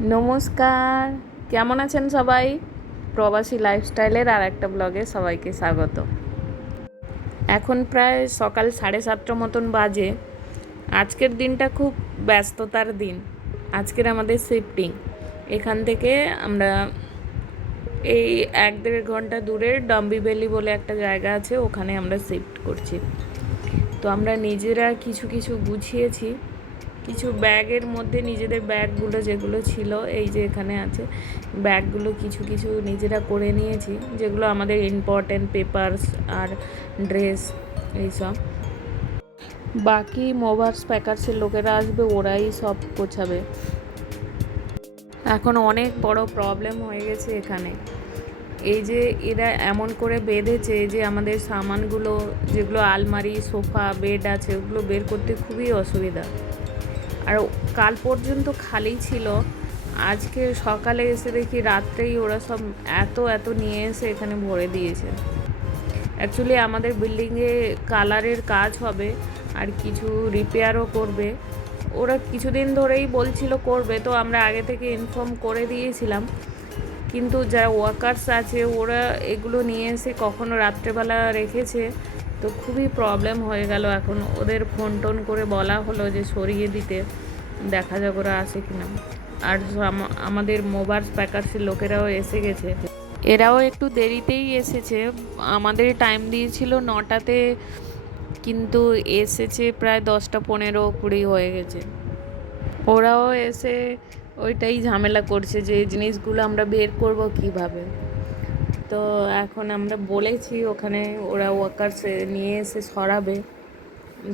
নমস্কার। কেমন আছেন সবাই? প্রবাসী লাইফস্টাইলের আর একটা ব্লগে সবাইকে স্বাগত। এখন প্রায় সকাল সাড়ে সাতটা মতন বাজে। আজকের দিনটা খুব ব্যস্ততার দিন। আজকের আমাদের শিফটিং। এখান থেকে আমরা এই এক দেড় ঘণ্টা দূরের ডম্বি ভ্যালি বলে একটা জায়গা আছে, ওখানে আমরা শিফট করছি। তো আমরা নিজেরা কিছু কিছু গুছিয়েছি। কিছু ব্যাগের মধ্যে নিজেদের ব্যাগগুলো যেগুলো ছিল, এই যে এখানে আছে, ব্যাগগুলো কিছু কিছু নিজেরা করে নিয়েছি, যেগুলো আমাদের ইম্পর্ট্যান্ট পেপারস আর ড্রেস এইসব। বাকি মোবার্স প্যাকার্সের লোকেরা আসবে, ওরাই সব গোছাবে। এখন অনেক বড় প্রবলেম হয়ে গেছে এখানে। এই যে এরা এমন করে বেঁধেছে যে আমাদের সামানগুলো, যেগুলো আলমারি, সোফা বেড আছে, ওগুলো বের করতে খুবই অসুবিধা। আর কাল পর্যন্ত খালি ছিল। আজকে সকালে এসে দেখি রাত্রেই ওরা সব এত এত নিয়ে এসে এখানে ভরে দিয়েছে। অ্যাকচুয়ালি আমাদের বিল্ডিংয়ে কালারের কাজ হবে আর কিছু রিপেয়ারও করবে। ওরা কিছুদিন ধরেই বলছিল করবে, তো আমরা আগে থেকে ইনফর্ম করে দিয়েছিলাম। কিন্তু যারা ওয়ার্কার্স আছে, ওরা এগুলো নিয়ে এসে কখনো রাত্রেবেলা রেখেছে। তো খুবই প্রবলেম হয়ে গেল এখন। ওদের ফোন টোন করে বলা হলো যে সরিয়ে দিতে, দেখা যাক ওরা আসে কিনা। আর আমাদের মোবাইল প্যাকার্সের লোকেরাও এসে গেছে। এরাও একটু দেরিতেই এসেছে। আমাদের টাইম দিয়েছিল নটাতে, কিন্তু এসেছে প্রায় দশটা পনেরো কুড়ি হয়ে গেছে। ওরাও এসে ওইটাই ঝামেলা করছে যে জিনিসগুলো আমরা বের করব কীভাবে। তো এখন আমরা বলেছি ওখানে ওরা ওয়ার্কার্স নিয়ে এসে সরাবে,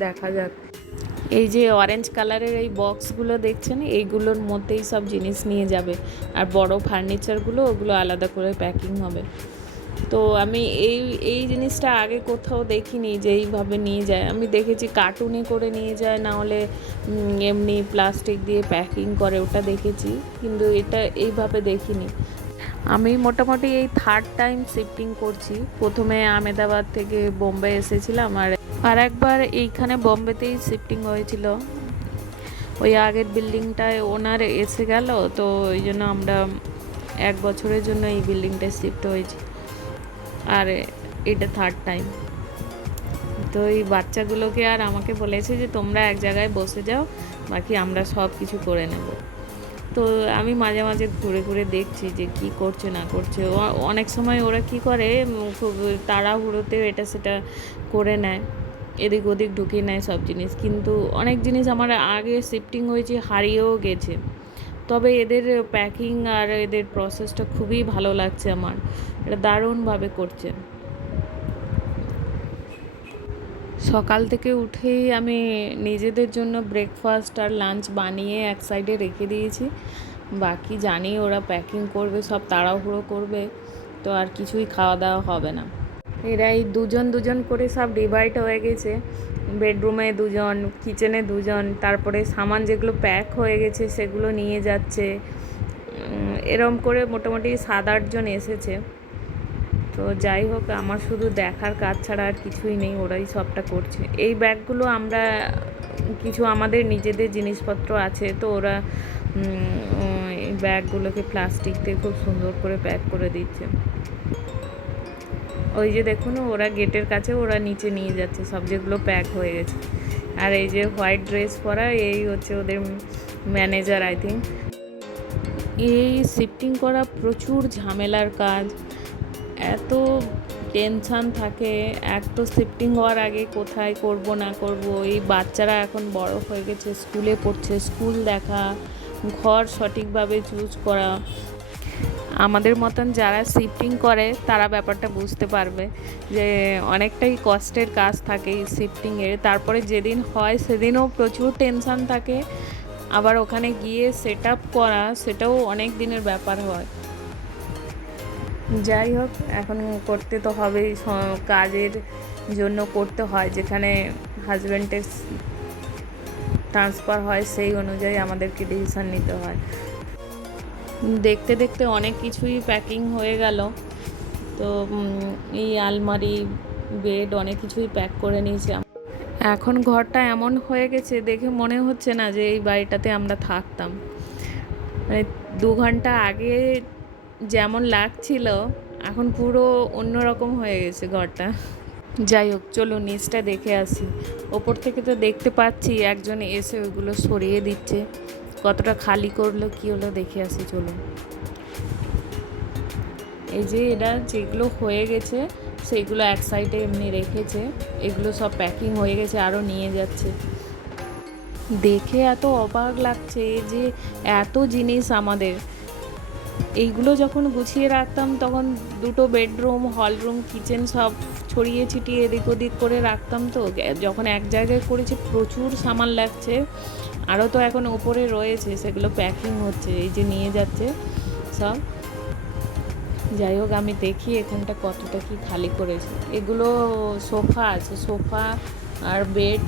দেখা যাক। এই যে অরেঞ্জ কালারের এই বক্সগুলো দেখছেন, এইগুলোর মধ্যেই সব জিনিস নিয়ে যাবে। আর বড় ফার্নিচারগুলো ওগুলো আলাদা করে প্যাকিং হবে। তো আমি এই এই জিনিসটা আগে কোথাও দেখিনি যে এইভাবে নিয়ে যায়। আমি দেখেছি কার্টুনে করে নিয়ে যায়, না হলে এমনি প্লাস্টিক দিয়ে প্যাকিং করে, ওটা দেখেছি। কিন্তু এটা এইভাবে দেখিনি। আমি মোটামুটি এই থার্ড টাইম শিফটিং করছি। প্রথমে আমেদাবাদ থেকে বোম্বে এসেছিলাম আর আর একবার এইখানে বোম্বেতেই শিফটিং হয়েছিল। ওই আগের বিল্ডিংটায় ওনার এসে গেল, তো ওই জন্য আমরা এক বছরের জন্য এই বিল্ডিংটায় শিফট হয়েছি। আর এটা থার্ড টাইম তো এই বাচ্চাগুলোকে আর আমাকে বলেছে যে তোমরা এক জায়গায় বসে যাও, বাকি আমরা সব কিছু করে নেব। তো আমি মাঝে মাঝে ঘুরে ঘুরে দেখছি যে কি করছে, না করছে। অনেক সময় ওরা কি করে খুব তাড়াহুড়োতে এটা সেটা করে নেয়। এদিক ওদিক ঢুকিয়ে নেয় সব জিনিস। কিন্তু অনেক জিনিস আমার আগে শিফটিং হয়েছে, হারিয়েও গেছে। তবে এদের প্যাকিং আর এদের প্রসেসটা খুবই ভালো লাগছে আমার। এটা দারুণভাবে করছে। সকাল থেকে উঠেই আমি নিজেদের জন্য ব্রেকফাস্ট আর লাঞ্চ বানিয়ে এক সাইডে রেখে দিয়েছি। বাকি জানি ওরা প্যাকিং করবে, সব তাড়াহুড়ো করবে, তো আর কিছুই খাওয়া দাওয়া হবে না। এরা এই দুজন দুজন করে সব ডিভাইড হয়ে গেছে। বেডরুমে দুজন কিচেনে দুজন, তারপরে সামান যেগুলো প্যাক হয়ে গেছে সেগুলো নিয়ে যাচ্ছে। এরম করে মোটামুটি সাত আটজন এসেছে। তো যাই হোক, আমার শুধু দেখার কাজ ছাড়া আর কিছুই নেই, ওরাই সবটা করছে। এই ব্যাগগুলো আমরা, কিছু আমাদের নিজেদের জিনিসপত্র আছে, তো ওরা এই ব্যাগগুলোকে প্লাস্টিক দিয়ে খুব সুন্দর করে প্যাক করে দিচ্ছে। ওই যে দেখুন, ওরা গেটের কাছে ওরা নিচে নিয়ে যাচ্ছে, সব যেগুলো প্যাক হয়ে গেছে। আর এই যে হোয়াইট ড্রেস পরা, এই হচ্ছে ওদের ম্যানেজার, আই থিঙ্ক। এই শিফটিং করা প্রচুর ঝামেলার কাজ। এত টেনশান থাকে এক তো শিফটিং হওয়ার আগে কোথায় করব না করব। এই বাচ্চারা এখন বড় হয়ে গেছে, স্কুলে পড়ছে, স্কুল দেখা, ঘর সঠিকভাবে চুজ করা। আমাদের মতন যারা শিফটিং করে, তারা ব্যাপারটা বুঝতে পারবে যে অনেকটাই কষ্টের কাজ থাকে এই শিফটিংয়ের তারপরে যেদিন হয়, সেদিনও প্রচুর টেনশান থাকে। আবার ওখানে গিয়ে সেট আপ করা, সেটাও অনেক দিনের ব্যাপার হয়। যাই হোক এখন করতে তো হবেই কাজের জন্য করতে হয়। যেখানে হাজব্যান্ডের ট্রান্সফার হয় সেই অনুযায়ী আমাদেরকে ডিসিশন নিতে হয়। দেখতে দেখতে অনেক কিছুই প্যাকিং হয়ে গেল। তো এই আলমারি বেড অনেক কিছুই প্যাক করে নিয়েছি এখন ঘরটা এমন হয়ে গেছে দেখে মনে হচ্ছে না যে এই বাড়িটাতে আমরা থাকতাম। মানে দু ঘণ্টা আগে যেমন লাগছিল, এখন পুরো অন্যরকম হয়ে গেছে ঘরটা। যাই হোক, চলো নিচটা দেখে আসি। ওপর থেকে তো দেখতে পাচ্ছি একজন এসে ওইগুলো সরিয়ে দিচ্ছে। কতটা খালি করল, কি হলো দেখে আসি, চলো। এই যে এটা যেগুলো হয়ে গেছে, সেইগুলো এক সাইডে এমনি রেখেছে। এগুলো সব প্যাকিং হয়ে গেছে আরও নিয়ে যাচ্ছে। দেখে এত অবাক লাগছে যে এত জিনিস আমাদের। এইগুলো যখন গুছিয়ে রাখতাম, তখন দুটো বেডরুম, হলরুম, কিচেন সব ছড়িয়ে ছিটিয়ে এদিক ওদিক করে রাখতাম তো। যখন এক জায়গায় করেছি, প্রচুর সামান লাগছে। আরও তো এখন ওপরে রয়েছে, সেগুলো প্যাকিং হচ্ছে, এই যে নিয়ে যাচ্ছে সব। যাই হোক, আমি দেখি এখানটা কতটা কি খালি করেছে। এগুলো সোফা আছে, সোফা আর বেড।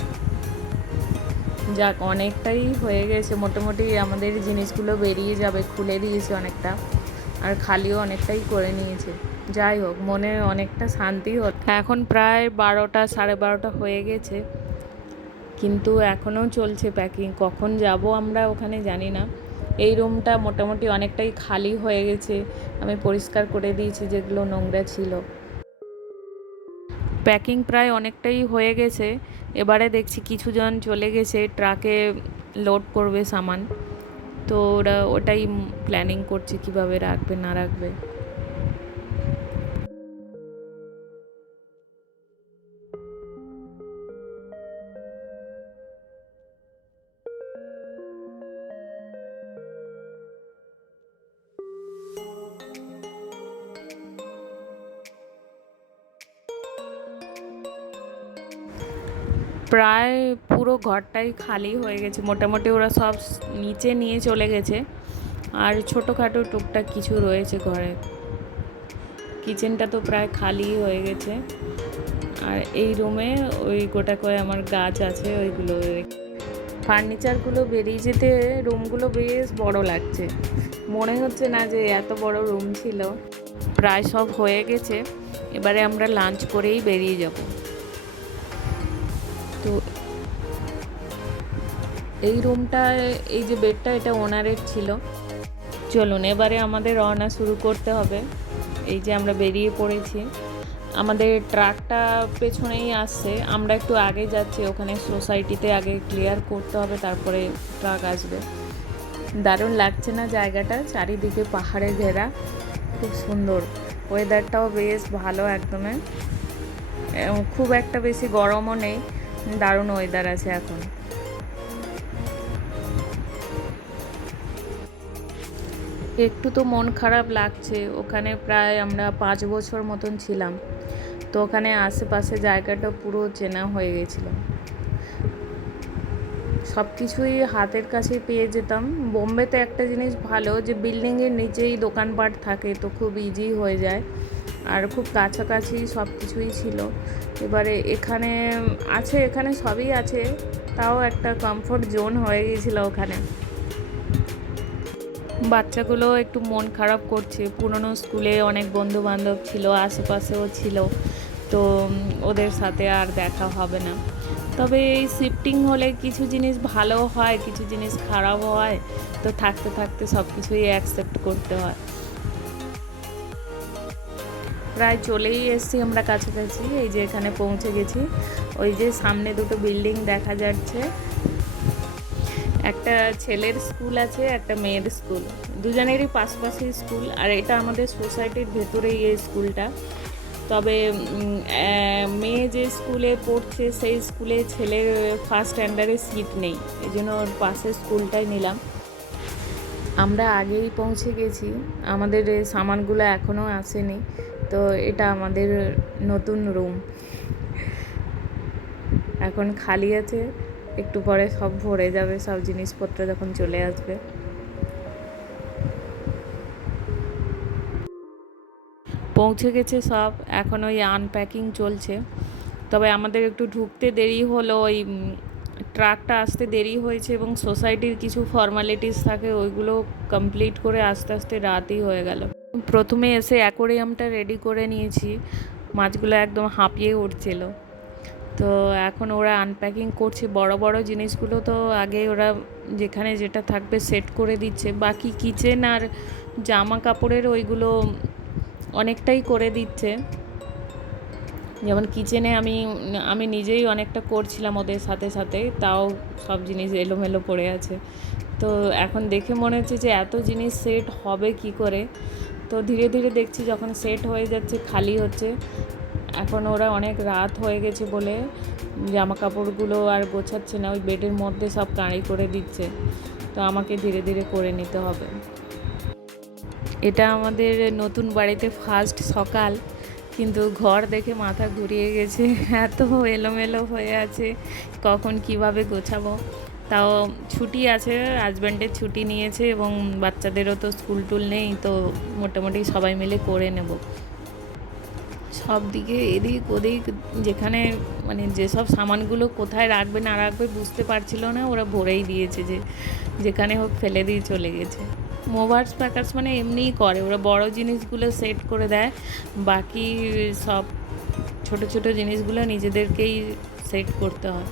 যাক, অনেকটাই হয়ে গেছে। মোটামুটি আমাদের জিনিসগুলো বেরিয়ে যাবে, খুলে দিয়েছে অনেকটা। আর খালিও অনেকটাই করে নিয়েছে। যাই হোক, মনে অনেকটা শান্তি হতো এখন প্রায় বারোটা, সাড়ে বারোটা হয়ে গেছে। কিন্তু এখনও চলছে প্যাকিং কখন যাব আমরা ওখানে জানি না। এই রুমটা মোটামুটি অনেকটাই খালি হয়ে গেছে। আমি পরিষ্কার করে দিয়েছি যেগুলো নোংরা ছিল। প্যাকিং প্রায় অনেকটাই হয়ে গেছে। এবারে দেখছি কিছুজন চলে গেছে। ট্রাকে লোড করবে সামান। তো ওরা ওটাই প্ল্যানিং করছে কীভাবে রাখবে না রাখবে। প্রায় পুরো ঘরটাই খালি হয়ে গেছে। মোটামুটি ওরা সব নিচে নিয়ে চলে গেছে। আর ছোটোখাটো টুকটাক কিছু রয়েছে ঘরে। কিচেনটা তো প্রায় খালি হয়ে গেছে। আর এই রুমে ওই গোটা করে আমার গাছ আছে, ওইগুলো ফার্নিচারগুলো বেরিয়ে যেতে রুমগুলো বেশ বড় লাগছে। মনে হচ্ছে না যে এত বড় রুম ছিল। প্রায় সব হয়ে গেছে। এবারে আমরা লাঞ্চ করেই বেরিয়ে যাব। এই রুমটা এই যে বেডটা এটা ওনারের ছিল। চলুন, এবারে আমাদের রওনা শুরু করতে হবে। এই যে আমরা বেরিয়ে পড়েছি। আমাদের ট্রাকটা পেছনেই আসছে। আমরা একটু আগে যাচ্ছি, ওখানে সোসাইটিতে আগে ক্লিয়ার করতে হবে, তারপরে ট্রাক আসবে। দারুণ লাগছে না জায়গাটা? চারিদিকে পাহাড়ে ঘেরা। খুব সুন্দর। ওয়েদারটাও বেশ ভালো একদমই খুব একটা বেশি গরমও নেই। দারুণ ওয়েদার আছে এখন। একটু তো মন খারাপ লাগছে। ওখানে প্রায় আমরা পাঁচ বছর মতন ছিলাম। তো ওখানে আশেপাশে জায়গাটা পুরো চেনা হয়ে গেছিল। সব কিছুই হাতের কাছে পেয়ে যেতাম। বোম্বেতে একটা জিনিস ভালো যে বিল্ডিংয়ের নিচেই দোকানপাট থাকে তো খুব ইজি হয়ে যায়। আর খুব কাছাকাছি সব কিছুই ছিল। এবারে এখানে আছে, এখানে সবই আছে। তাও একটা কমফোর্ট জোন হয়ে গিয়েছিল ওখানে। বাচ্চাগুলো একটু মন খারাপ করছে। পুরনো স্কুলে অনেক বন্ধু বান্ধব ছিল, আশেপাশেও ছিল। তো ওদের সাথে আর দেখা হবে না। তবে এই শিফটিং হলে কিছু জিনিস ভালো হয়, কিছু জিনিস খারাপ হয়। তো থাকতে থাকতে সব কিছুই অ্যাকসেপ্ট করতে হয়। প্রায় চলেই এসেছি আমরা কাছাকাছি, এই যে এখানে পৌঁছে গেছি। ওই যে সামনে দুটো বিল্ডিং দেখা যাচ্ছে। একটা ছেলের স্কুল আছে, একটা মেয়ের স্কুল। দুজনেরই পাশাপাশি স্কুল, আর এটা আমাদের সোসাইটির ভেতরেই এই স্কুলটা। তবে মেয়ে যে স্কুলে পড়ছে, সেই স্কুলে ছেলের ফার্স্ট স্ট্যান্ডার্ডে সিট নেই। এই জন্য ওর পাশের স্কুলটাই নিলাম। আমরা আগেই পৌঁছে গেছি। আমাদের সামানগুলো এখনও আসেনি। তো এটা আমাদের নতুন রুম এখন খালি আছে। একটু পরে সব ভরে যাবে, সব জিনিসপত্র যখন চলে আসবে। পৌঁছে গেছে সব, এখন ওই আনপ্যাকিং চলছে। তবে আমাদের একটু ঢুকতে দেরি হলো, ওই ট্রাকটা আসতে দেরি হয়েছে এবং সোসাইটির কিছু ফর্মালিটিস থাকে, ওইগুলো কমপ্লিট করে আস্তে আস্তে রাতই হয়ে গেল। প্রথমে এসে অ্যাকোরিয়ামটা রেডি করে নিয়েছি, মাছগুলো একদম হাঁপিয়ে উঠছিল। তো এখন ওরা আনপ্যাকিং করছে। বড় বড় জিনিসগুলো তো আগে ওরা যেখানে যেটা থাকবে সেট করে দিচ্ছে। বাকি কিচেন আর জামা কাপড়ের ওইগুলো অনেকটাই করে দিচ্ছে। যেমন কিচেনে আমি আমি নিজেই অনেকটা করছিলাম ওদের সাথে সাথে, তাও সব জিনিস এলোমেলো পড়ে আছে। তো এখন দেখে মনে হচ্ছে যে এত জিনিস সেট হবে কি করে? তো ধীরে ধীরে দেখছি যখন সেট হয়ে যাচ্ছে, খালি হচ্ছে এখন ওরা অনেক রাত হয়ে গেছে বলে জামা কাপড়গুলো আর গোছাচ্ছে না, ওই বেডের মধ্যে সব কাঁড়ি করে দিচ্ছে। তো আমাকে ধীরে ধীরে করে নিতে হবে। এটা আমাদের নতুন বাড়িতে ফার্স্ট সকাল, কিন্তু ঘর দেখে মাথা ঘুরিয়ে গেছে। এত এলোমেলো হয়ে আছে, কখন কীভাবে গোছাবো? তাও ছুটি আছে, হাজব্যান্ডের ছুটি নিয়েছে এবং বাচ্চাদেরও তো স্কুল টুল নেই, তো মোটামুটি সবাই মিলে করে নেব। সব দিকে এদিক ওদিক যেখানে মানে যেসব সামানগুলো কোথায় রাখবে না রাখবে বুঝতে পারছিল না, ওরা ভরেই দিয়েছে যে যেখানে হোক ফেলে দিয়ে চলে গেছে। মোভার্স প্যাকার্স মানে এমনিই করে, ওরা বড় জিনিসগুলো সেট করে দেয়, বাকি সব ছোট ছোট জিনিসগুলো নিজেদেরকেই সেট করতে হয়।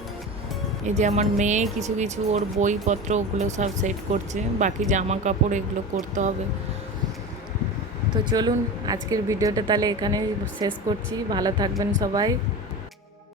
এই যে আমার মেয়ে কিছু কিছু ওর বইপত্র ওগুলো সব সেট করছে, বাকি জামা কাপড় এগুলো করতে হবে। তো চলুন আজকের ভিডিওটা তাহলে এখানে শেষ করছি। ভালো থাকবেন সবাই।